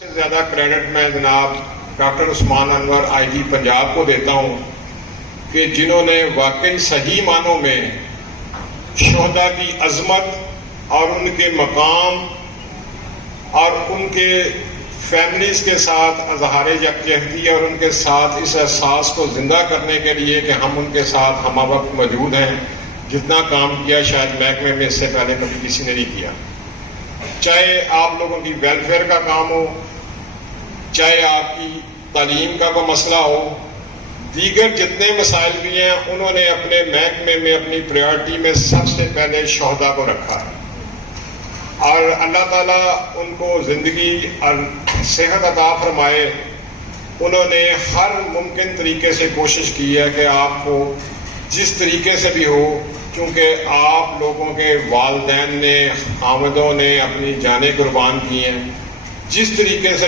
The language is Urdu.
سے زیادہ کریڈٹ میں جناب ڈاکٹر عثمان انور آئی جی پنجاب کو دیتا ہوں کہ جنہوں نے واقعی صحیح معنوں میں شہداء کی عظمت اور ان کے مقام اور ان کے فیملیز کے ساتھ اظہار یکجہتی اور ان کے ساتھ اس احساس کو زندہ کرنے کے لیے کہ ہم ان کے ساتھ ہمہ وقت موجود ہیں، جتنا کام کیا شاید محکمے میں اس سے پہلے کبھی کسی نے نہیں کیا۔ چاہے آپ لوگوں کی ویلفیئر کا کام ہو، چاہے آپ کی تعلیم کا کوئی مسئلہ ہو، دیگر جتنے مسائل بھی ہیں انہوں نے اپنے محکمے میں اپنی پریورٹی میں سب سے پہلے شہداء کو رکھا ہے، اور اللہ تعالیٰ ان کو زندگی اور صحت عطا فرمائے۔ انہوں نے ہر ممکن طریقے سے کوشش کی ہے کہ آپ کو جس طریقے سے بھی ہو، کیونکہ آپ لوگوں کے والدین نے، حامدوں نے اپنی جانیں قربان کی ہیں، جس طریقے سے